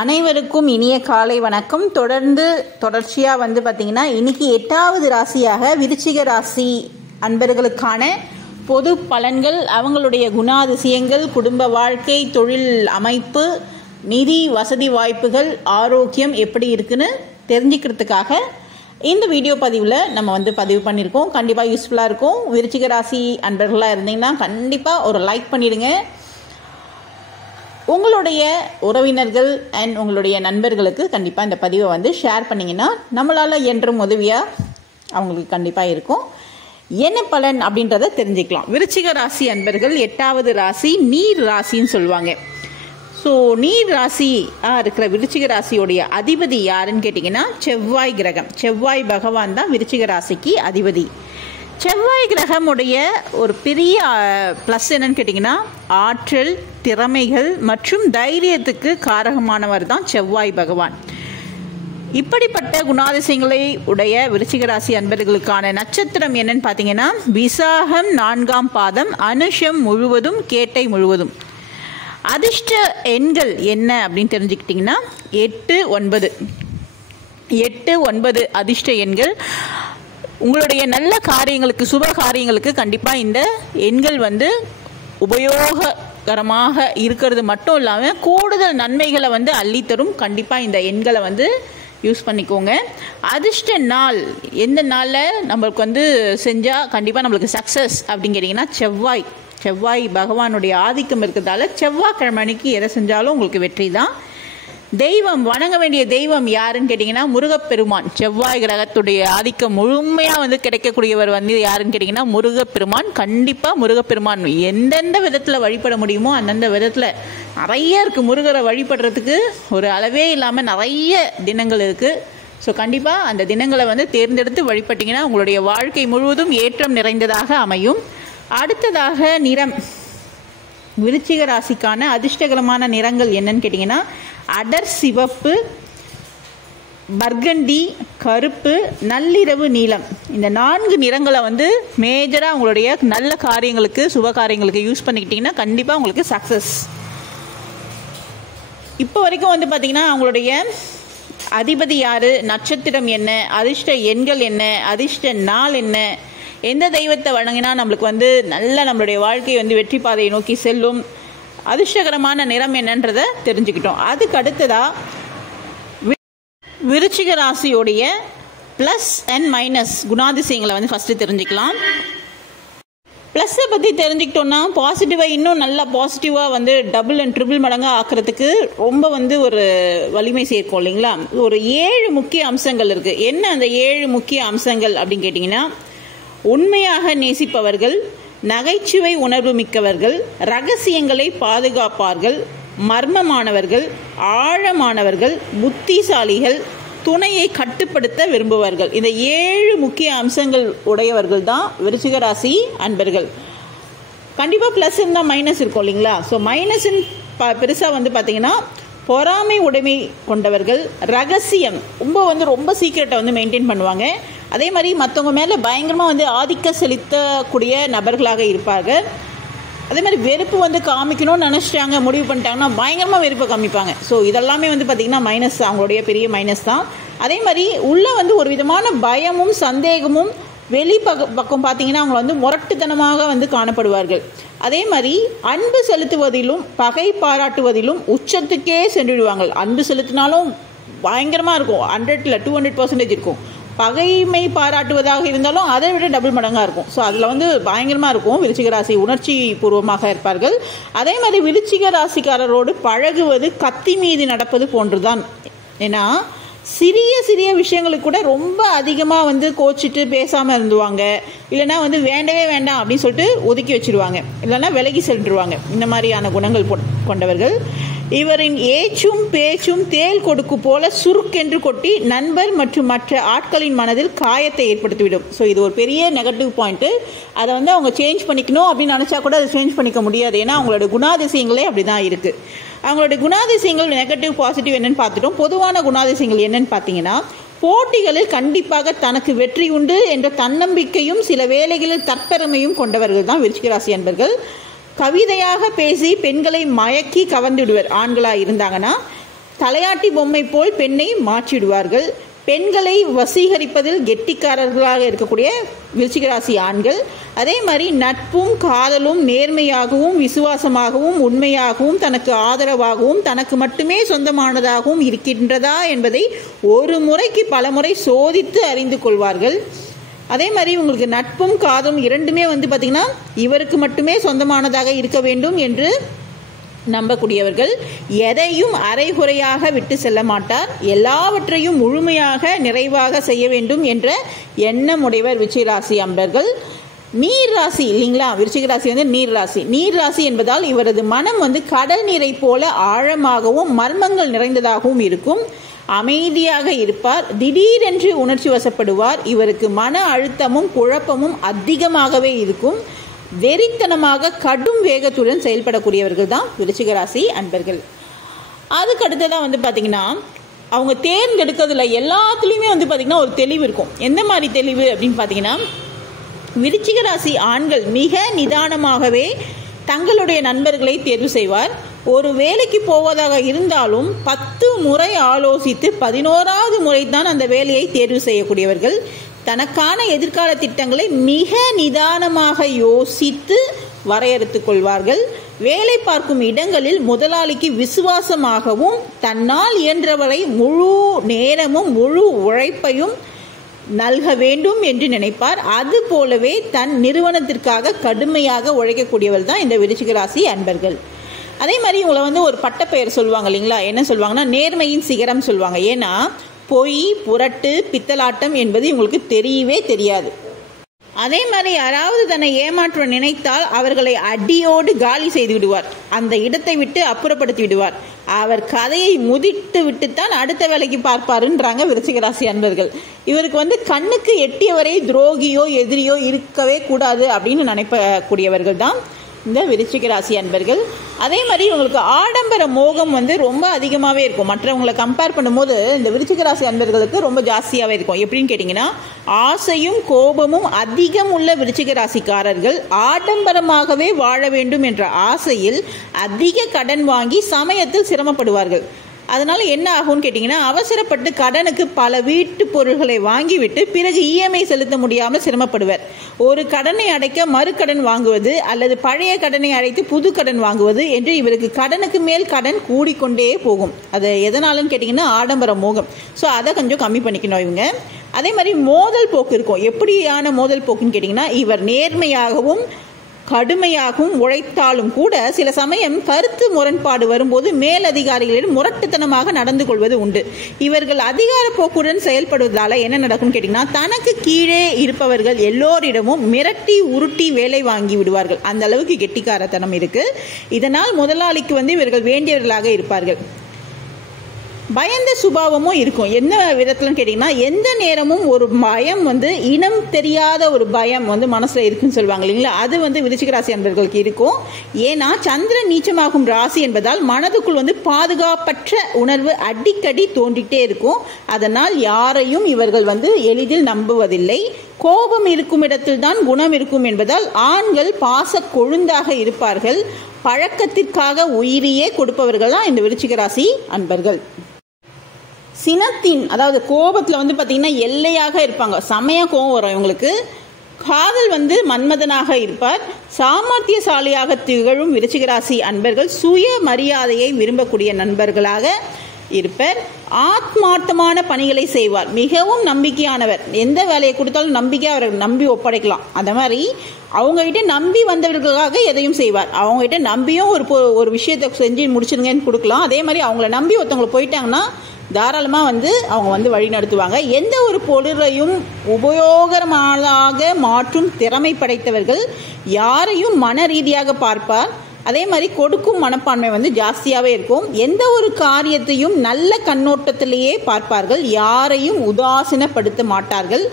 அனைவருக்கும் இனிய காலை வணக்கம். தொடர்ச்சியாக பார்த்தீங்கன்னா இன்னைக்கு 8வது ராசியாக விருச்சிக ராசி அன்பர்களுக்கான பொது பலன்கள், அவங்களுடைய குணாதிசயங்கள், குடும்ப வாழ்க்கை, தொழில் அமைப்பு, நிதி வசதி வாய்ப்புகள், ஆரோக்கியம் எப்படி இருக்குன்னு தெரிஞ்சுக்கிறதுக்காக இந்த வீடியோ பதிவில் நம்ம பதிவு பண்ணியிருக்கோம். கண்டிப்பாக யூஸ்ஃபுல்லாக இருக்கும். விருச்சிக ராசி அன்பர்களாக இருந்தீங்கன்னா கண்டிப்பாக ஒரு லைக் பண்ணிடுங்க. உங்களுடைய உறவினர்கள் அண்ட் உங்களுடைய நண்பர்களுக்கு கண்டிப்பாக இந்த பதிவை ஷேர் பண்ணிங்கன்னா நம்மளால் இயன்றும் உதவியாக அவங்களுக்கு கண்டிப்பாக இருக்கும். என்ன பலன் அப்படின்றத தெரிஞ்சுக்கலாம். விருச்சிக ராசி அன்பர்கள் 8வது ராசி நீர் ராசின்னு சொல்லுவாங்க. ஸோ நீர் ராசியாக இருக்கிற விருச்சிக ராசியோடைய அதிபதி யாருன்னு கேட்டிங்கன்னா செவ்வாய் கிரகம். செவ்வாய் பகவான் தான் விருச்சிக ராசிக்கு அதிபதி. செவ்வாய் கிரகமுடைய ஒரு பெரிய ப்ளஸ் என்னன்னு கேட்டிங்கன்னா ஆற்றல், திறமைகள் மற்றும் தைரியத்துக்கு காரகமானவர் தான் செவ்வாய் பகவான். இப்படிப்பட்ட குணாதிசயங்களை உடைய விருச்சிக ராசி அன்பர்களுக்கான நட்சத்திரம் என்னன்னு பார்த்தீங்கன்னா விசாகம் 4ஆம் பாதம், அனுஷம் முழுவதும், கேட்டை முழுவதும். அதிர்ஷ்ட எண்கள் என்ன அப்படின்னு தெரிஞ்சுக்கிட்டிங்கன்னா 8, 9 அதிர்ஷ்ட எண்கள். உங்களுடைய நல்ல காரியங்களுக்கு, சுப காரியங்களுக்கு கண்டிப்பாக இந்த எண்கள் உபயோககரமாக இருக்கிறது மட்டும் இல்லாமல் கூடுதல் நன்மைகளை அள்ளித்தரும். கண்டிப்பாக இந்த எண்களை யூஸ் பண்ணிக்கோங்க. அதிர்ஷ்ட நாள் எந்த நாளில் நம்மளுக்கு செஞ்சால் கண்டிப்பாக நம்மளுக்கு சக்ஸஸ் அப்படின்னு கேட்டிங்கன்னா செவ்வாய் பகவானுடைய ஆதிக்கம் இருக்கிறதால செவ்வாய்க்கிழமை அன்னைக்கு எதை செஞ்சாலும் உங்களுக்கு வெற்றி தான். தெய்வம், வணங்க வேண்டிய தெய்வம் யாருன்னு கேட்டிங்கன்னா முருகப்பெருமான். செவ்வாய் கிரகத்துடைய ஆதிக்கம் முழுமையாக கிடைக்கக்கூடியவர் யாருன்னு கேட்டிங்கன்னா முருகப்பெருமான். கண்டிப்பாக முருகப்பெருமான் எந்தெந்த விதத்தில் வழிபட முடியுமோ அந்தந்த விதத்தில் நிறைய இருக்குது. முருகரை வழிபடுறதுக்கு ஒரு அளவே இல்லாமல் நிறைய தினங்கள் இருக்குது. ஸோ கண்டிப்பாக அந்த தினங்களை தேர்ந்தெடுத்து வழிபட்டிங்கன்னா உங்களுடைய வாழ்க்கை முழுவதும் ஏற்றம் நிறைந்ததாக அமையும். அடுத்ததாக நிறம். விருச்சிக ராசிக்கான அதிர்ஷ்டகரமான நிறங்கள் என்னன்னு கேட்டிங்கன்னா அடர் சிவப்பு, பர்கண்டி, கருப்பு, நள்ளிரவு நீலம். இந்த 4 நிறங்களை மேஜராக உங்களுடைய நல்ல காரியங்களுக்கு, சுப காரியங்களுக்கு யூஸ் பண்ணிக்கிட்டிங்கன்னா கண்டிப்பாக உங்களுக்கு சக்ஸஸ். இப்போ வரைக்கும் பார்த்தீங்கன்னா அவங்களுடைய அதிபதி யார், நட்சத்திரம் என்ன, அதிர்ஷ்ட எண்கள் என்ன, அதிர்ஷ்ட நாள் என்ன, எந்த தெய்வத்தை வணங்கினா நம்மளுக்கு நல்ல நம்மளுடைய வாழ்க்கை வெற்றி பாதையை நோக்கி செல்லும், அதிர்ஷ்டகரமான நிறம் என்னன்றதை தெரிஞ்சுக்கிட்டோம். அதுக்கு அடுத்ததாக விருச்சிக ராசியோடைய ப்ளஸ் அண்ட் மைனஸ் குணாதிசயங்களை ஃபஸ்ட்டு தெரிஞ்சுக்கலாம். ப்ளஸ்ஸை பற்றி தெரிஞ்சுக்கிட்டோன்னா பாசிட்டிவாக இன்னும் நல்லா பாசிட்டிவாக டபுள் அண்ட் ட்ரிபிள் மடங்காக ஆக்கிறதுக்கு ரொம்ப ஒரு வலிமை சேர்க்கும் இல்லைங்களா. ஒரு 7 முக்கிய அம்சங்கள் இருக்குது. என்ன அந்த 7 முக்கிய அம்சங்கள் அப்படின்னு கேட்டிங்கன்னா உண்மையாக நேசிப்பவர்கள், நகைச்சுவை உணர்வு மிக்கவர்கள், ரகசியங்களை பாதுகாப்பார்கள், மர்மமானவர்கள், ஆழமானவர்கள், புத்திசாலிகள், துணையை கட்டுப்படுத்த விரும்புவார்கள். இந்த 7 முக்கிய அம்சங்கள் உடையவர்கள் தான் விருச்சிக ராசி அன்பர்கள். கண்டிப்பாக ப்ளஸ் இருந்தால் மைனஸ் இருக்கும் இல்லைங்களா. ஸோ மைனஸ்ன்னு பெருசாக பார்த்தீங்கன்னா பொறாமை உடைமை கொண்டவர்கள், ரகசியம் ரொம்ப சீக்கிரட்டை மெயின்டைன் பண்ணுவாங்க. அதே மாதிரி மற்றவங்க மேலே பயங்கரமாக ஆதிக்கம் செலுத்தக்கூடிய நபர்களாக இருப்பார்கள். அதே மாதிரி வெறுப்பு காமிக்கணும்னு நினச்சிட்டாங்க, முடிவு பண்ணிட்டாங்கன்னா பயங்கரமாக வெறுப்பை காமிப்பாங்க. ஸோ இதெல்லாமே பார்த்திங்கன்னா மைனஸ், அவங்களுடைய பெரிய மைனஸ் தான். அதே மாதிரி உள்ளே ஒரு விதமான பயமும் சந்தேகமும், வெளி பக்கம் பார்த்தீங்கன்னா அவங்க முரட்டுத்தனமாக காணப்படுவார்கள். அதே மாதிரி அன்பு செலுத்துவதிலும் பகை பாராட்டுவதிலும் உச்சத்துக்கே சென்றுவிடுவாங்க. அன்பு செலுத்தினாலும் பயங்கரமாக இருக்கும், 100ல் 200% இருக்கும். பகைமை பாராட்டுவதாக இருந்தாலும் அதை விட டபுள் மடங்காக இருக்கும். ஸோ அதில் பயங்கரமாக இருக்கும். விருச்சிக ராசி உணர்ச்சி பூர்வமாக இருப்பார்கள். அதே மாதிரி விருச்சிக ராசிக்காரரோடு பழகுவது கத்தி மீது நடப்பது போன்றுதான். ஏன்னா சிறிய விஷயங்களுக்கு கூட ரொம்ப அதிகமாக கோச்சிட்டு பேசாமல் இருந்துவாங்க. இல்லைனா வேண்டவே வேண்டாம் அப்படின்னு சொல்லிட்டு ஒதுக்கி வச்சுருவாங்க, இல்லைனா விலகி சென்றுருவாங்க. இந்த மாதிரியான குணங்கள் கொண்டவர்கள். இவரின் ஏச்சும் பேச்சும் தேல் கொடுக்கு போல சுருக்கென்று கொட்டி நண்பர் மற்றும் மற்ற ஆட்களின் மனதில் காயத்தை ஏற்படுத்திவிடும். ஸோ இது ஒரு பெரிய நெகட்டிவ் பாயிண்ட்டு. அதை அவங்க சேஞ்ச் பண்ணிக்கணும் அப்படின்னு நினச்சா கூட அதை சேஞ்ச் பண்ணிக்க முடியாது. ஏன்னா அவங்களோட குணாதிசயங்களே அப்படி தான் இருக்குது. அவங்களுடைய குணாதிசயங்கள் நெகட்டிவ் பாசிட்டிவ் என்னன்னு பார்த்துட்டோம். பொதுவான குணாதிசயங்கள் என்னன்னு பார்த்தீங்கன்னா போட்டிகளில் கண்டிப்பாக தனக்கு வெற்றி உண்டு என்ற தன்னம்பிக்கையும் சில வேளைகளில் தற்பெருமையும் கொண்டவர்கள் தான் விருச்சிக ராசி அன்பர்கள். கவிதையாக பேசி பெண்களை மயக்கி கவர்ந்துடுவர் ஆண்களாக இருந்தாங்கன்னா. தலையாட்டி பொம்மை போல் பெண்ணை மாற்றிடுவார்கள். பெண்களை வசீகரிப்பதில் கெட்டிக்காரர்களாக இருக்கக்கூடிய விருச்சிக ராசி ஆண்கள். அதே மாதிரி நட்பும் காதலும் நேர்மையாகவும் விசுவாசமாகவும் உண்மையாகவும் தனக்கு ஆதரவாகவும் தனக்கு மட்டுமே சொந்தமானதாகவும் இருக்கின்றதா என்பதை ஒரு முறைக்கு பல முறை சோதித்து அறிந்து கொள்வார்கள். அதே மாதிரி உங்களுக்கு நட்பும் காதலும் இரண்டுமே பார்த்திங்கன்னா இவருக்கு மட்டுமே சொந்தமானதாக இருக்க வேண்டும் என்று நம்பக்கூடியவர்கள். எதையும் அரைகுறையாக விட்டு செல்ல மாட்டார். எல்லாவற்றையும் முழுமையாக நிறைவாக செய்ய வேண்டும் என்ற எண்ணம் உடையவர் விருச்சிக ராசி அன்பர்கள். நீர் ராசி இல்லைங்களா, விருச்சிக ராசி நீர் ராசி. நீர் ராசி என்பதால் இவரது மனம் கடல் நீரை போல ஆழமாகவும் மர்மங்கள் நிறைந்ததாகவும் இருக்கும். அமைதியாக இருப்பார். திடீரென்று உணர்ச்சி வசப்படுவார். இவருக்கு மன அழுத்தமும் குழப்பமும் அதிகமாகவே இருக்கும். வெறித்தனமாக கடும் வேகத்துடன் செயல்படக்கூடியவர்கள் தான் விருச்சிக ராசி அன்பர்கள். அதுக்கு அடுத்ததான் பார்த்தீங்கன்னா அவங்க தேர்ந்தெடுக்கிறதுல எல்லாத்துலேயுமே பார்த்தீங்கன்னா ஒரு தெளிவு இருக்கும். எந்த மாதிரி தெளிவு அப்படின்னு பார்த்தீங்கன்னா, விருச்சிக ராசி ஆண்கள் மிக நிதானமாகவே தங்களுடைய நண்பர்களை தேர்வு செய்வார். ஒரு வேலைக்கு போவதாக இருந்தாலும் 10 முறை ஆலோசித்து 11வது முறை தான் அந்த வேலையை தேர்வு செய்யக்கூடியவர்கள். தனக்கான எதிர்கால திட்டங்களை மிக நிதானமாக யோசித்து வரையறுத்துக் கொள்வார்கள். வேலை பார்க்கும் இடங்களில் முதலாளிக்கு விசுவாசமாகவும் தன்னால் இயன்றவரை முழு நேரமும் முழு உழைப்பையும் நல்க வேண்டும் என்று நினைப்பார். அது போலவே தன் நிறுவனத்திற்காக கடுமையாக உழைக்கக்கூடியவர் தான் இந்த விருச்சிக ராசி அன்பர்கள். அதே மாதிரி இவங்களை ஒரு பட்டப்பெயர் சொல்லுவாங்க இல்லைங்களா, என்ன சொல்லுவாங்கன்னா நேர்மையின் சிகரம் சொல்லுவாங்க. ஏன்னா பொய், புரட்டு, பித்தலாட்டம் என்பது இவங்களுக்கு தெரியவே தெரியாது. அதே மாதிரி யாராவது தன்னை ஏமாற்ற நினைத்தால் அவர்களை அடியோடு காலி செய்து விடுவார். அந்த இடத்தை விட்டு அப்புறப்படுத்தி விடுவார். அவர் கதையை முதிட்டு விட்டுத்தான் அடுத்த வேலைக்கு பார்ப்பாருன்றாங்க விருச்சிக ராசி அன்பர்கள். இவருக்கு கண்ணுக்கு எட்டியவரை துரோகியோ எதிரியோ இருக்கவே கூடாது அப்படின்னு நினைக்கக்கூடியவர்கள் தான் இந்த விருச்சிக ராசி அன்பர்கள். அதே மாதிரி இவங்களுக்கு ஆடம்பர மோகம் ரொம்ப அதிகமாகவே இருக்கும். மற்றவங்களை கம்பேர் பண்ணும்போது இந்த விருச்சிக ராசி அன்பர்களுக்கு ரொம்ப ஜாஸ்தியாகவே இருக்கும். எப்படின்னு கேட்டிங்கன்னா, ஆசையும் கோபமும் அதிகம் உள்ள விருச்சிக ராசிக்காரர்கள் ஆடம்பரமாகவே வாழ வேண்டும் என்ற ஆசையில் அதிக கடன் வாங்கி சமயத்தில் சிரமப்படுவார்கள். அதனால என்ன ஆகும்னு கேட்டிங்கன்னா, அவசரப்பட்டு கடனுக்கு பல வீட்டு பொருள்களை வாங்கிவிட்டு பிறகு இஎம்ஐ செலுத்த முடியாமல் சிரமப்படுவர். ஒரு கடனை அடைக்க மறுக்கடன் வாங்குவது அல்லது பழைய கடனை அடைத்து புது கடன் வாங்குவது என்று இவருக்கு கடனுக்கு மேல் கடன் கூடிக்கொண்டே போகும். அது எதனாலன்னு கேட்டிங்கன்னா ஆடம்பர மோகம். ஸோ அதை கொஞ்சம் கம்மி பண்ணிக்கணும் இவங்க. அதே மாதிரி மோதல் போக்கு இருக்கும். எப்படியான மோதல் போக்குன்னு கேட்டிங்கன்னா, இவர் நேர்மையாகவும் கடுமையாகவும் உழைத்தாலும் கூட சில சமயம் கருத்து முரண்பாடு வரும்போது மேலதிகாரிகளிடம் முரட்டுத்தனமாக நடந்து கொள்வது உண்டு. இவர்கள் அதிகார போக்குடன் செயல்படுவதால என்ன நடக்கும்னு கேட்டிங்கன்னா, தனக்கு கீழே இருப்பவர்கள் எல்லோரிடமும் மிரட்டி உருட்டி வேலை வாங்கி விடுவார்கள். அந்த அளவுக்கு கெட்டிக்காரத்தனம் இருக்கு. இதனால் முதலாளிக்கு இவர்கள் வேண்டியவர்களாக இருப்பார்கள். பயந்த சுபாவமும் இருக்கும். என்ன விதத்துலன்னு கேட்டிங்கன்னா, எந்த நேரமும் ஒரு பயம் இனம் தெரியாத ஒரு பயம் மனசில் இருக்குன்னு சொல்லுவாங்க இல்லைங்களா, அது விருச்சிக ராசி அன்பர்களுக்கு இருக்கும். ஏன்னா சந்திரன் நீச்சமாகும் ராசி என்பதால் மனதுக்குள் பாதுகாப்பற்ற உணர்வு அடிக்கடி தோன்றிட்டே இருக்கும். அதனால் யாரையும் இவர்கள் எளிதில் நம்புவதில்லை. கோபம் இருக்கும் இடத்தில் தான் குணம் இருக்கும் என்பதால் ஆண்கள் பாச கொழுந்தாக இருப்பார்கள். பழக்கத்திற்காக உயிரையே கொடுப்பவர்கள் தான் இந்த விருச்சிக ராசி அன்பர்கள். சினத்தின் அதாவது கோபத்தில் பார்த்தீங்கன்னா எல்லையாக இருப்பாங்க. செமைய கோபம் வரும் இவங்களுக்கு. காதல் மன்மதனாக இருப்பார். சாமர்த்தியசாலியாக திகழும் விருச்சிக ராசி அன்பர்கள் சுய மரியாதையை விரும்பக்கூடிய நண்பர்களாக இருப்பர். ஆத்மார்த்தமான பணிகளை செய்வார். மிகவும் நம்பிக்கையானவர். எந்த வேலையை கொடுத்தாலும் நம்பிக்கையாக அவரை நம்பி ஒப்படைக்கலாம். அந்த மாதிரி அவங்ககிட்ட நம்பி வந்தவர்களுக்காக எதையும் செய்வார். அவங்ககிட்ட நம்பியும் ஒரு விஷயத்தை செஞ்சு முடிச்சிருங்கன்னு கொடுக்கலாம். அதே மாதிரி அவங்கள நம்பி ஒருத்தவங்களை போயிட்டாங்கன்னா தாராளமாக அவங்க வழி நடத்துவாங்க. எந்த ஒரு பொருளையும் உபயோகரமாக மாற்றும் திறமை படைத்தவர்கள். யாரையும் மன ரீதியாக பார்ப்பார். அதே மாதிரி கொடுக்கும் மனப்பான்மை ஜாஸ்தியாகவே இருக்கும். எந்த ஒரு காரியத்தையும் நல்ல கண்ணோட்டத்திலேயே பார்ப்பார்கள். யாரையும் உதாசீனப்படுத்த மாட்டார்கள்.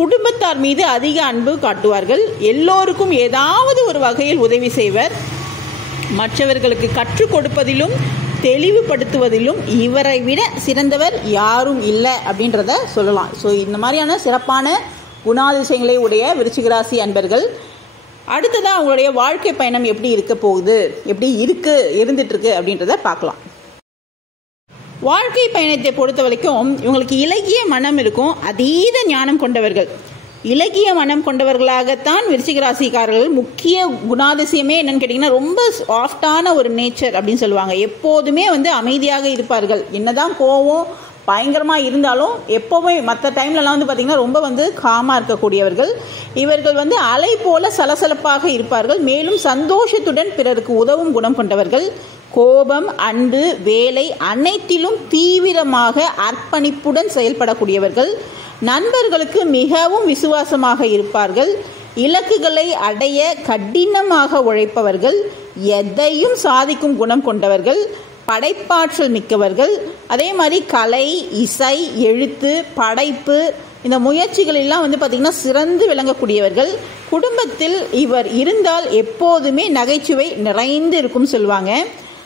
குடும்பத்தார் மீது அதிக அன்பு காட்டுவார்கள். எல்லோருக்கும் ஏதாவது ஒரு வகையில் உதவி செய்வர். மற்றவர்களுக்கு கற்றுக் கொடுப்பதிலும் தெளிவுபடுத்துவதிலும் இவரை விட சிறந்தவர் யாரும் இல்லை அப்படின்றத சொல்லலாம். ஸோ இந்த மாதிரியான சிறப்பான குணாதிசயங்களை உடைய விருச்சிக ராசி அன்பர்கள். அடுத்ததான் அவங்களுடைய வாழ்க்கை பயணம் எப்படி இருக்க போகுது, எப்படி இருந்துட்டு இருக்கு அப்படின்றத பார்க்கலாம். வாழ்க்கை பயணத்தை பொறுத்த வரைக்கும் இவங்களுக்கு இலகிய மனம் இருக்கும், அதீத ஞானம் கொண்டவர்கள். இலகிய மனம் கொண்டவர்களாகத்தான் விருச்சிக ராசிக்காரர்கள். முக்கிய குணாதிசயமே என்னன்னு கேட்டிங்கன்னா ரொம்ப சாஃப்டான ஒரு நேச்சர் அப்படின்னு சொல்லுவாங்க. எப்போதுமே வந்து அமைதியாக இருப்பார்கள். என்னதான் கோவம் பயங்கரமாக இருந்தாலும் எப்போவுமே மற்ற டைம்லலாம் வந்து பார்த்திங்கன்னா ரொம்ப வந்து காமாக இருக்கக்கூடியவர்கள். இவர்கள் வந்து அலை போல சலசலப்பாக இருப்பார்கள். மேலும் சந்தோஷத்துடன் பிறருக்கு உதவும் குணம் கொண்டவர்கள். கோபம், அன்பு, வேலை அனைத்திலும் தீவிரமாக அர்ப்பணிப்புடன் செயல்படக்கூடியவர்கள். நண்பர்களுக்கு மிகவும் விசுவாசமாக இருப்பார்கள். இலக்குகளை அடைய கடினமாக உழைப்பவர்கள். எதையும் சாதிக்கும் குணம் கொண்டவர்கள். படைப்பாற்றல் மிக்கவர்கள். அதே மாதிரி கலை, இசை, எழுத்து, படைப்பு இந்த முயற்சிகளெல்லாம் வந்து பார்த்திங்கன்னா சிறந்து விளங்கக்கூடியவர்கள். குடும்பத்தில் இவர் இருந்தால் எப்போதுமே நகைச்சுவை நிறைந்து இருக்கும்னு சொல்லுவாங்க.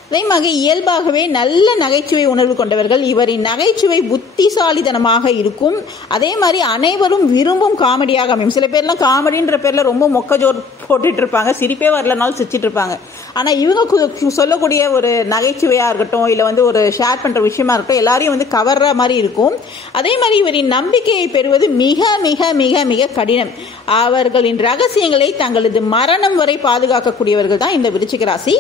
அதே மாதிரி இயல்பாகவே நல்ல நகைச்சுவை உணர்வு கொண்டவர்கள். இவரின் நகைச்சுவை புத்திசாலித்தனமாக இருக்கும். அதே மாதிரி அனைவரும் விரும்பும் காமெடியாக அமையும். சில பேர்லாம் காமெடின்ற பேரில் ரொம்ப மொக்கஜோர் போட்டுட்டு இருப்பாங்க, சிரிப்பே வரலனாலும் சிரிச்சிட்டு இருப்பாங்க. ஆனால் இவங்க சொல்லக்கூடிய ஒரு நகைச்சுவையாக இருக்கட்டும், இல்லை வந்து ஒரு ஷேர் பண்ணுற விஷயமா இருக்கட்டும், எல்லாரையும் வந்து கவர்ற மாதிரி இருக்கும். அதே மாதிரி இவரின் நம்பிக்கையை பெறுவது மிக மிக மிக மிக கடினம். அவர்களின் ரகசியங்களை தங்களது மரணம் வரை பாதுகாக்கக்கூடியவர்கள் தான் இந்த விருச்சிக ராசி.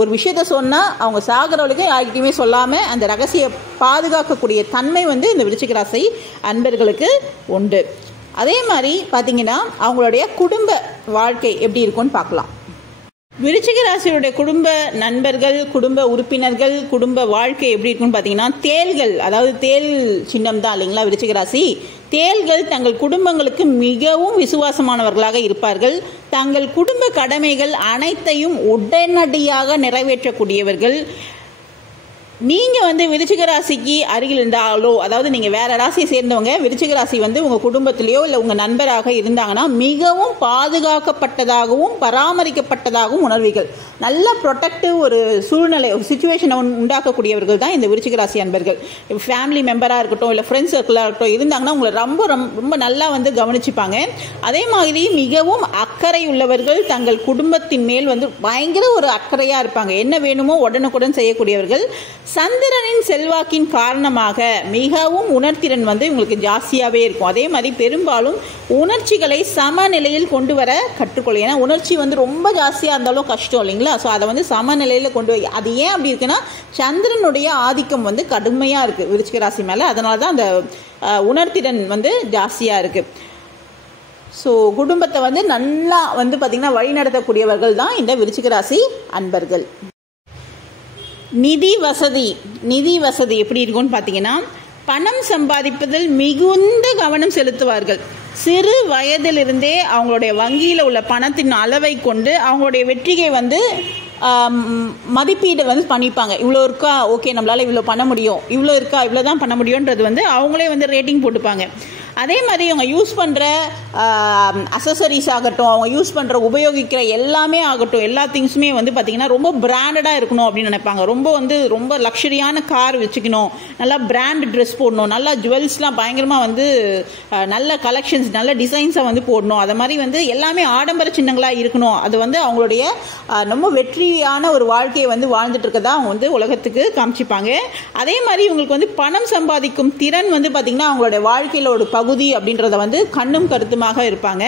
ஒரு விஷயத்த சொன்னால் அவங்க சாகிறவளுக்கு யார்கிட்டையுமே சொல்லாமல் அந்த ரகசிய பாதுகாக்கக்கூடிய தன்மை வந்து இந்த விருச்சிக ராசி அன்பர்களுக்கு உண்டு. அதே மாதிரி பார்த்தீங்கன்னா அவங்களுடைய குடும்ப வாழ்க்கை எப்படி இருக்கும்னு பார்க்கலாம். விருச்சிக ராசியுடைய குடும்ப நண்பர்கள், குடும்ப உறுப்பினர்கள், குடும்ப வாழ்க்கை எப்படி இருக்குன்னு பார்த்தீங்கன்னா, தேள்கள், அதாவது தேள் சின்னம் தான் இல்லைங்களா விருச்சிக ராசி. தேள்கள் தங்கள் குடும்பங்களுக்கு மிகவும் விசுவாசமானவர்களாக இருப்பார்கள். தங்கள் குடும்ப கடமைகள் அனைத்தையும் உடனடியாக நிறைவேற்றக்கூடியவர்கள். நீங்கள் வந்து விருச்சிக ராசிக்கு அருகில் இருந்தாலோ, அதாவது நீங்கள் வேறு ராசியை சேர்ந்தவங்க விருச்சிக ராசி வந்து உங்கள் குடும்பத்திலேயோ இல்லை உங்கள் நண்பராக இருந்தாங்கன்னா மிகவும் பாதுகாக்கப்பட்டதாகவும் பராமரிக்கப்பட்டதாகவும் உணர்வீர்கள். நல்ல ப்ரொடெக்டிவ் ஒரு சூழ்நிலை, ஒரு சுச்சுவேஷனை உண்டாக்கக்கூடியவர்கள் தான் இந்த விருச்சிக ராசி அன்பர்கள். ஃபேமிலி மெம்பராக இருக்கட்டும், இல்லை ஃப்ரெண்ட்ஸ் சர்க்கிளாக இருக்கட்டும் இருந்தாங்கன்னா உங்களை ரொம்ப ரொம்ப நல்லா வந்து கவனிச்சுப்பாங்க. அதே மாதிரி மிகவும் அக்கறை உள்ளவர்கள். தங்கள் குடும்பத்தின் மேல் வந்து பயங்கர ஒரு அக்கறையாக இருப்பாங்க. என்ன வேணுமோ உடனுக்குடன் செய்யக்கூடியவர்கள். சந்திரனின் செல்வாக்கின் காரணமாக மிகவும் உணர்திறன் வந்து உங்களுக்கு ஜாஸ்தியாகவே இருக்கும். அதே மாதிரி பெரும்பாலும் உணர்ச்சிகளை சமநிலையில் கொண்டு வர கற்றுக்கொள்ளும். ஏன்னா உணர்ச்சி வந்து ரொம்ப ஜாஸ்தியாக இருந்தாலும் கஷ்டம் இல்லைங்களா? ஸோ அதை வந்து சமநிலையில் கொண்டு வை. அது ஏன் அப்படி இருக்குன்னா சந்திரனுடைய ஆதிக்கம் வந்து கடுமையாக இருக்குது விருச்சிக ராசி மேலே. அதனால தான் அந்த உணர்திறன் வந்து ஜாஸ்தியாக இருக்குது. ஸோ குடும்பத்தை வந்து நல்லா வந்து பார்த்திங்கன்னா வழிநடத்தக்கூடியவர்கள் தான் இந்த விருச்சிக ராசி அன்பர்கள். நிதி வசதி எப்படி இருக்கும்னு பார்த்தீங்கன்னா, பணம் சம்பாதிப்பதில் மிகுந்த கவனம் செலுத்துவார்கள். சிறு வயதிலிருந்தே அவங்களுடைய வங்கியில் உள்ள பணத்தின் அளவை கொண்டு அவங்களுடைய வெற்றியை வந்து மதிப்பீடு வந்து பண்ணிப்பாங்க. இவ்வளோ இருக்கா, ஓகே நம்மளால் இவ்வளோ பண்ண முடியும், இவ்வளோ இருக்கா, இவ்வளோ தான் பண்ண முடியுன்றது வந்து அவங்களே வந்து ரேட்டிங் போட்டுப்பாங்க. அதே மாதிரி அவங்க யூஸ் பண்ணுற அசசரிஸ் ஆகட்டும், அவங்க யூஸ் பண்ணுற உபயோகிக்கிற எல்லாமே ஆகட்டும், எல்லா திங்ஸுமே வந்து பார்த்திங்கன்னா ரொம்ப பிராண்டடாக இருக்கணும் அப்படின்னு நினைப்பாங்க. ரொம்ப லக்ஸரியான கார் வச்சுக்கணும், நல்லா பிராண்ட் ட்ரெஸ் போடணும், நல்லா ஜுவல்ஸ்லாம் பயங்கரமாக வந்து நல்ல கலெக்ஷன்ஸ், நல்ல டிசைன்ஸை வந்து போடணும். அது மாதிரி வந்து எல்லாமே ஆடம்பர சின்னங்களாக இருக்கணும். அது வந்து அவங்களுடைய ரொம்ப வெற்றியான ஒரு வாழ்க்கையை வந்து வாழ்ந்துட்டு இருக்கதா அவங்க வந்து உலகத்துக்கு காமிச்சிப்பாங்க. அதே மாதிரி இவங்களுக்கு வந்து பணம் சம்பாதிக்கும் திறன் வந்து பார்த்திங்கன்னா அவங்களுடைய வாழ்க்கையில் ஒரு பகுதி அப்படின்றத வந்து கண்ணும் கருத்துமாக இருப்பாங்க.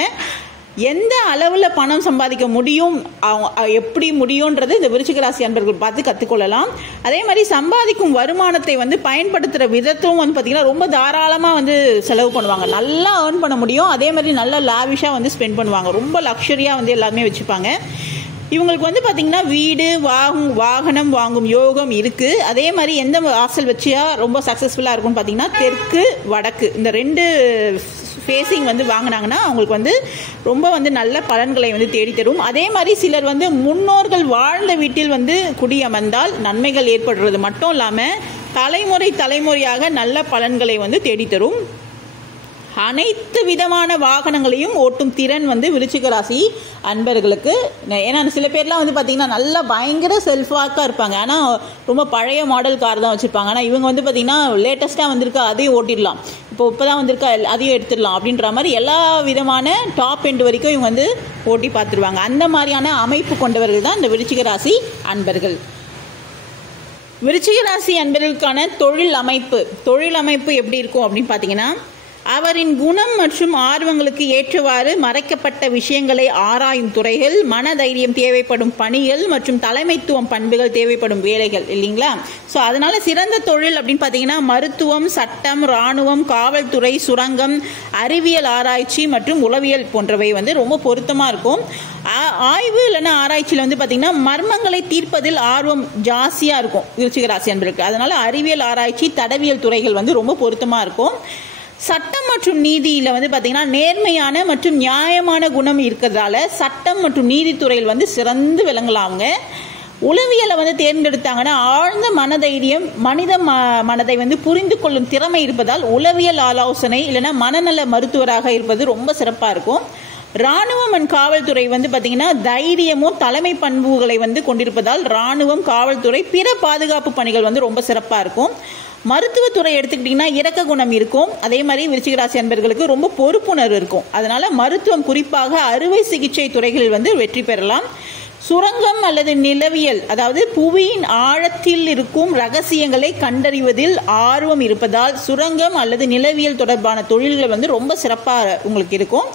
எந்த அளவில் பணம் சம்பாதிக்க முடியும், எப்படி முடியும்ன்றது இந்த விருச்சிக ராசி அன்பர்கள் பார்த்து கற்றுக்கொள்ளலாம். அதே மாதிரி சம்பாதிக்கும் வருமானத்தை வந்து பயன்படுத்துகிற விதத்தும் வந்து பார்த்திங்கன்னா ரொம்ப தாராளமாக வந்து செலவு பண்ணுவாங்க. நல்லா ஏர்ன் பண்ண முடியும். அதே மாதிரி நல்லா லாவிஷாக வந்து ஸ்பெண்ட் பண்ணுவாங்க. ரொம்ப லக்ஸரியாக வந்து எல்லாமே வச்சுப்பாங்க. இவங்களுக்கு வந்து பார்த்திங்கன்னா வீடு வாகனம் வாங்கும் யோகம் இருக்குது. அதே மாதிரி எந்த வாசல் வச்சா ரொம்ப சக்ஸஸ்ஃபுல்லாக இருக்கும்னு பார்த்திங்கன்னா தெற்கு வடக்கு இந்த 2 ஃபேஸிங் வந்து வாங்கினாங்கன்னா அவங்களுக்கு வந்து ரொம்ப வந்து நல்ல பலன்களை வந்து தேடித்தரும். அதே மாதிரி சிலர் வந்து முன்னோர்கள் வாழ்ந்த வீட்டில் வந்து குடியமர்ந்தால் நன்மைகள் ஏற்படுறது மட்டும் இல்லாமல் தலைமுறையாக நல்ல பலன்களை வந்து தேடித்தரும். அனைத்து விதமான வாகனங்களையும் ஓட்டும் திறன் வந்து விருச்சிக ராசி அன்பர்களுக்கு. ஏன்னா சில பேர்லாம் வந்து பார்த்திங்கன்னா நல்லா பயங்கர செல்ஃபாக்காக இருப்பாங்க, ஆனால் ரொம்ப பழைய மாடல் கார் தான் வச்சுருப்பாங்க. ஆனால் இவங்க வந்து பார்த்திங்கன்னா லேட்டஸ்ட்டாக வந்திருக்கா அதையும் ஓட்டிடலாம், இப்போ தான் வந்திருக்கா அதையும் எடுத்துடலாம் அப்படின்ற மாதிரி எல்லா விதமான டாப் எண்ட் வரைக்கும் இவங்க வந்து ஓட்டி பார்த்துருவாங்க. அந்த மாதிரியான அமைப்பு கொண்டவர்கள் தான் இந்த விருச்சிக ராசி அன்பர்கள். விருச்சிக ராசி அன்பர்களுக்கான தொழில் அமைப்பு எப்படி இருக்கும் அப்படின்னு பார்த்தீங்கன்னா, அவரின் குணம் மற்றும் ஆர்வங்களுக்கு ஏற்றவாறு மறைக்கப்பட்ட விஷயங்களை ஆராயும் துறைகள், மனதைரியம் தேவைப்படும் பணிகள் மற்றும் தலைமைத்துவம் பண்புகள் தேவைப்படும் வேலைகள் இல்லைங்களா. ஸோ அதனால சிறந்த தொழில் அப்படின்னு பார்த்தீங்கன்னா மருத்துவம், சட்டம், இராணுவம், காவல்துறை, சுரங்கம், அறிவியல் ஆராய்ச்சி மற்றும் உளவியல் போன்றவை வந்து ரொம்ப பொருத்தமாக இருக்கும். ஆய்வு இல்லைன்னா ஆராய்ச்சியில் வந்து பார்த்தீங்கன்னா மர்மங்களை தீர்ப்பதில் ஆர்வம் ஜாஸ்தியாக இருக்கும் விருச்சிக ராசி அன்பர்களுக்கு. அதனால அறிவியல் ஆராய்ச்சி, தடவியல் துறைகள் வந்து ரொம்ப பொருத்தமாக இருக்கும். சட்டம் மற்றும் நீதியில் வந்து பார்த்தீங்கன்னா நேர்மையான மற்றும் நியாயமான குணம் இருக்கிறதால சட்டம் மற்றும் நீதித்துறையில் வந்து சிறந்து விளங்கலாங்க. உளவியலை வந்து தேர்ந்தெடுத்தாங்கன்னா ஆழ்ந்த மனதைரியம், மனித மனதை வந்து புரிந்து கொள்ளும் திறமை இருப்பதால் உளவியல் ஆலோசனை இல்லைன்னா மனநல மருத்துவராக இருப்பது ரொம்ப சிறப்பாக இருக்கும். இராணுவம் அண்ட் காவல்துறை வந்து பார்த்தீங்கன்னா தைரியமும் தலைமை பண்புகளை வந்து கொண்டிருப்பதால் இராணுவம், காவல்துறை, பிற பாதுகாப்பு பணிகள் வந்து ரொம்ப சிறப்பாக இருக்கும். மருத்துவத்துறை எடுத்துக்கிட்டிங்கன்னா இரக்க குணம் இருக்கும். அதே மாதிரி விருச்சிக ராசி அன்பர்களுக்கு ரொம்ப பொறுப்புணர்வு இருக்கும். அதனால மருத்துவம், குறிப்பாக அறுவை சிகிச்சை துறைகளில் வந்து வெற்றி பெறலாம். சுரங்கம் அல்லது நிலவியல், அதாவது புவியின் ஆழத்தில் இருக்கும் ரகசியங்களை கண்டறிவதில் ஆர்வம் இருப்பதால் சுரங்கம் அல்லது நிலவியல் தொடர்பான தொழில்கள் வந்து ரொம்ப சிறப்பாக உங்களுக்கு இருக்கும்.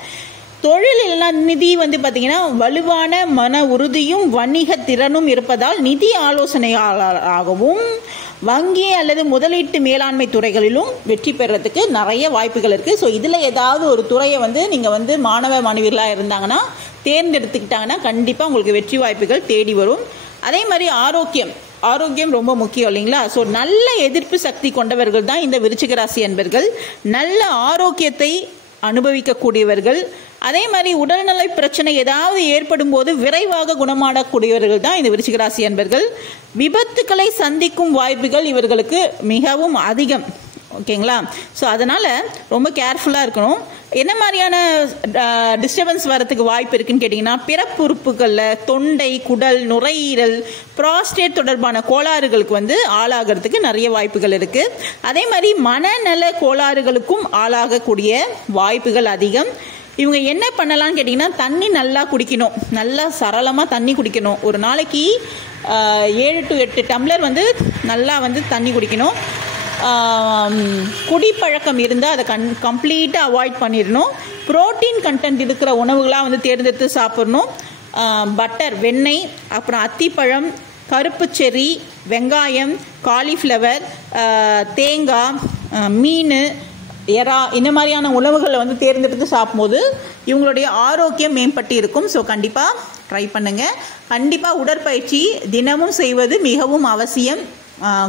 தொழில் இல்லைனா நிதி வந்து பார்த்தீங்கன்னா வலுவான மன உறுதியும் வணிக திறனும் இருப்பதால் நிதி ஆலோசனையாளராகவும் வங்கி அல்லது முதலீட்டு மேலாண்மை துறைகளிலும் வெற்றி பெறறதுக்கு நிறைய வாய்ப்புகள் இருக்குது. ஸோ இதில் ஏதாவது ஒரு துறையை வந்து நீங்கள் வந்து மாணவிகளாக இருந்தாங்கன்னா தேர்ந்தெடுத்துக்கிட்டாங்கன்னா கண்டிப்பாக உங்களுக்கு வெற்றி வாய்ப்புகள் தேடி வரும். அதே மாதிரி ஆரோக்கியம் ரொம்ப முக்கியம் இல்லைங்களா. ஸோ நல்ல எதிர்ப்பு சக்தி கொண்டவர்கள் தான் இந்த விருச்சிக ராசி அன்பர்கள். நல்ல ஆரோக்கியத்தை அனுபவிக்கக்கூடியவர்கள். அதே மாதிரி உடல்நல பிரச்சனை ஏதாவது ஏற்படும் போது விரைவாக குணமாடக்கூடியவர்கள் தான் இந்த விருச்சிக ராசி அன்பர்கள். விபத்துக்களை சந்திக்கும் வாய்ப்புகள் இவர்களுக்கு மிகவும் அதிகம். ஓகேங்களா. ஸோ அதனால் ரொம்ப கேர்ஃபுல்லாக இருக்கணும். என்ன மாதிரியான டிஸ்டர்பன்ஸ் வரத்துக்கு வாய்ப்பு இருக்குன்னு கேட்டிங்கன்னா, பிறப்புறுப்புகளில் தொண்டை, குடல், நுரையீரல், ப்ராஸ்டேட் தொடர்பான கோளாறுகளுக்கு வந்து ஆளாகிறதுக்கு நிறைய வாய்ப்புகள் இருக்குது. அதே மாதிரி மனநல கோளாறுகளுக்கும் ஆளாகக்கூடிய வாய்ப்புகள் அதிகம். இவங்க என்ன பண்ணலான்னு கேட்டிங்கன்னா, தண்ணி நல்லா குடிக்கணும், நல்லா சரளமாக தண்ணி குடிக்கணும். ஒரு நாளைக்கு 7 to 8 டம்ளர் வந்து நல்லா வந்து தண்ணி குடிக்கணும். குடிப்பழக்கம் இருந்தால் அதை கம்ப்ளீட்டாக அவாய்ட் பண்ணிடணும். புரோட்டீன் கண்டென்ட் இருக்கிற உணவுகளாக வந்து தேர்ந்தெடுத்து சாப்பிடணும். பட்டர், வெண்ணெய், அப்புறம் அத்திப்பழம், கருப்பு செர்ரி, வெங்காயம், காலிஃப்ளவர், தேங்காய், மீன், எறா, இந்த மாதிரியான உணவுகளை வந்து தேர்ந்தெடுத்து சாப்பிடும்போது இவங்களுடைய ஆரோக்கியம் மேம்பட்டு இருக்கும். ஸோ கண்டிப்பாக ட்ரை பண்ணுங்கள். கண்டிப்பாக உடற்பயிற்சி தினமும் செய்வது மிகவும் அவசியம்.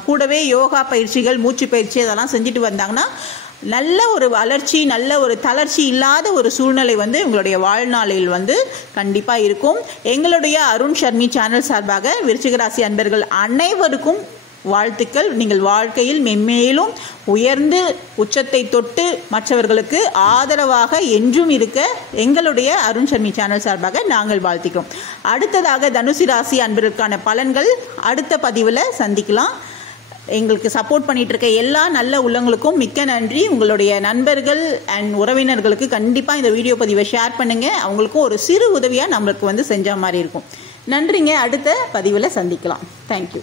கூடவே யோகா பயிற்சிகள், மூச்சு பயிற்சி அதெல்லாம் செஞ்சுட்டு வந்தாங்கன்னா நல்ல ஒரு வளர்ச்சி, நல்ல ஒரு தளர்ச்சி இல்லாத ஒரு சூழ்நிலை வந்து உங்களுடைய வாழ்நாளில் வந்து கண்டிப்பாக இருக்கும். எங்களுடைய அருண் ஷர்மி சேனல் சார்பாக விருச்சிக ராசி அன்பர்கள் அனைவருக்கும் வாழ்த்துக்கள். நீங்கள் வாழ்க்கையில் மென்மேலும் உயர்ந்து உச்சத்தை தொட்டு மற்றவர்களுக்கு ஆதரவாக என்றும் இருக்க எங்களுடைய அருண் ஷர்மி சேனல் சார்பாக நாங்கள் வாழ்த்திக்கிறோம். அடுத்ததாக தனுசு ராசி அன்பர்களுக்கான பலன்கள் அடுத்த பதிவில் சந்திக்கலாம். எங்களுக்கு சப்போர்ட் பண்ணிட்டு இருக்க எல்லா நல்ல உள்ளங்களுக்கும் மிக்க நன்றி. உங்களுடைய நண்பர்கள் அண்ட் உறவினர்களுக்கு கண்டிப்பாக இந்த வீடியோ பதிவை ஷேர் பண்ணுங்கள். அவங்களுக்கும் ஒரு சிறு உதவியாக நம்மளுக்கு வந்து செஞ்ச மாதிரி இருக்கும். நன்றிங்க. அடுத்த பதிவில் சந்திக்கலாம். தேங்க்யூ.